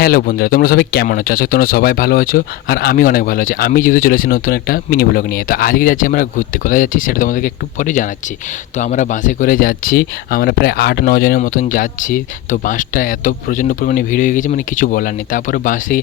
Hello বন্ধুরা, তোমরা সবাই কেমন আছো? আজকে তোমরা সবাই ভালো আছো আর আমি অনেক ভালো আছি। আমি যেহেতু চলেছি নতুন একটা মিনি ব্লগ নিয়ে, তো আজকে যাচ্ছি আমরা ঘুরতে। কোথায় যাচ্ছি সেটা তোমাদেরকে একটু পরে জানাচ্ছি। তো আমরা বাসে করে যাচ্ছি, আমরা প্রায় ৮-৯ জনের মতন যাচ্ছি। তো বাসটা এত প্রচণ্ড পরিমাণে ভিড় হয়ে গেছে, মানে কিছু বলার নেই। তারপরে বাসে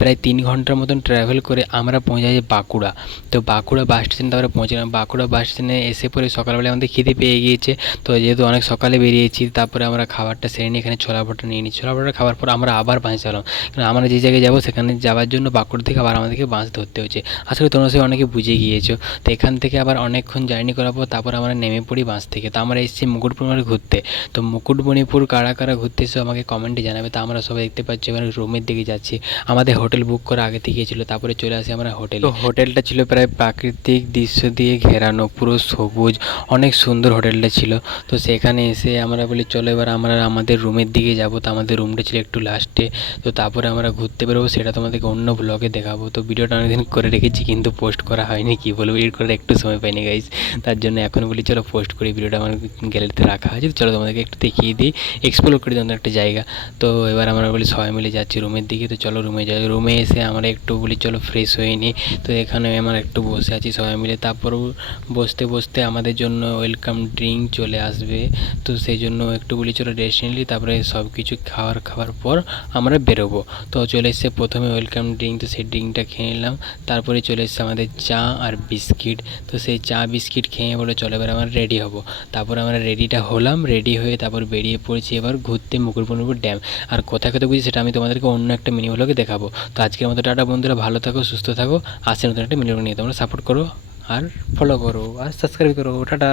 প্রায় ৩ ঘন্টার মতন ট্রাভেল করে আমরা পৌঁছে যাই বাঁকুড়া। তো বাঁকুড়া বাস স্ট্যান্ড তারপরে পৌঁছলাম। বাঁকুড়া বাস স্ট্যান্ডে এসে পরে সকালবেলা আমাদের খিদে পেয়ে গিয়েছে। তো যেহেতু অনেক সকালে বেরিয়েছি, তারপরে আমরা খাবারটা সেরে নিয়ে এখানে ছোলা ভাটা নিয়ে নিই। ছোলা ভাটা খাওয়ার পর আমরা আবার বাসে চালাম, কারণ আমরা যে জায়গায় যাবো সেখানে যাওয়ার জন্য বাঁকুড়া থেকে আবার আমাদেরকে বাস ধরতে হচ্ছে। আসলে তোমরা সবাই অনেকে বুঝে গিয়েছো। তো এখান থেকে আবার অনেকক্ষণ জার্নি করার পর তারপর আমরা নেমে পড়ি বাস থেকে। তো আমরা এসেছি মুকুটমণিপুর ঘুরতে। তো মুকুটমণিপুর কারা কারা ঘুরতে এসে আমাকে কমেন্টে জানাবে। তো আমরা সবাই দেখতে পাচ্ছি এবার রুমের দিকে যাচ্ছি। আমাদের হোটেল বুক করা আগে থেকেই ছিল, তারপরে চলে আসি আমরা হোটেলে। তো হোটেলটা ছিল প্রায় প্রাকৃতিক দৃশ্য দিয়ে ঘেরানো, পুরো সবুজ, অনেক সুন্দর হোটেলটা ছিল। তো সেখানে এসে আমরা বলি চলো এবার আমরা আমাদের রুমের দিকে যাব। তো আমাদের রুমটা ছিল একটু লাস্টে। তো তারপরে আমরা ঘুরতে বেরোবো, সেটা তোমাদেরকে অন্য ব্লগে দেখাবো। তো ভিডিওটা অনেকদিন করে রেখেছি কিন্তু পোস্ট করা হয়নি, কী বলবো, এডিট করার একটু সময় পাইনি গাইজ। তার জন্য এখন বলি চলো পোস্ট করি। ভিডিওটা আমার গ্যালারিতে রাখা আছে, তো চলো তোমাদেরকে একটু দেখিয়ে দিই, এক্সপ্লোর করি তোমাদের একটা জায়গা। তো এবার আমরা বলি সবাই মিলে যাচ্ছি রুমের দিকে। তো চলো রুমে যাই। রুমে এসে আমরা একটু বলি চলো ফ্রেশ হয়ে নিই। তো এখানে আমরা একটু বসে আছি সবাই মিলে। তারপরও বসতে বসতে আমাদের জন্য ওয়েলকাম ড্রিঙ্ক চলে আসবে। তো সেই জন্য একটু বলি চলো রেস্ট নিলি, তারপরে সব কিছু খাওয়ার পর আমরা বেরোবো। তো চলে এসছে প্রথমে ওয়েলকাম ড্রিঙ্ক, তো সেই ড্রিঙ্কটা খেয়ে নিলাম। তারপরে চলে এসছে আমাদের চা আর বিস্কিট। তো সেই চা বিস্কিট খেয়ে বলে চলো এবার আমরা রেডি হব। তারপর আমরা রেডিটা হলাম, রেডি হয়ে তারপর বেরিয়ে পড়েছি এবার ঘুরতে মুকুটমণিপুর ড্যাম। আর কোথায় কোথায় বুঝি সেটা আমি তোমাদেরকে অন্য একটা মিনি ব্লগে দেখাবো। তো আজকের মতো টাটা বন্ধুরা, ভালো থাকো, সুস্থ থাকো। আসছে নতুন একটা মিনি ব্লগ নিয়ে, তোমরা সাপোর্ট করো আর ফলো করো আর সাবস্ক্রাইব করো। টাটা।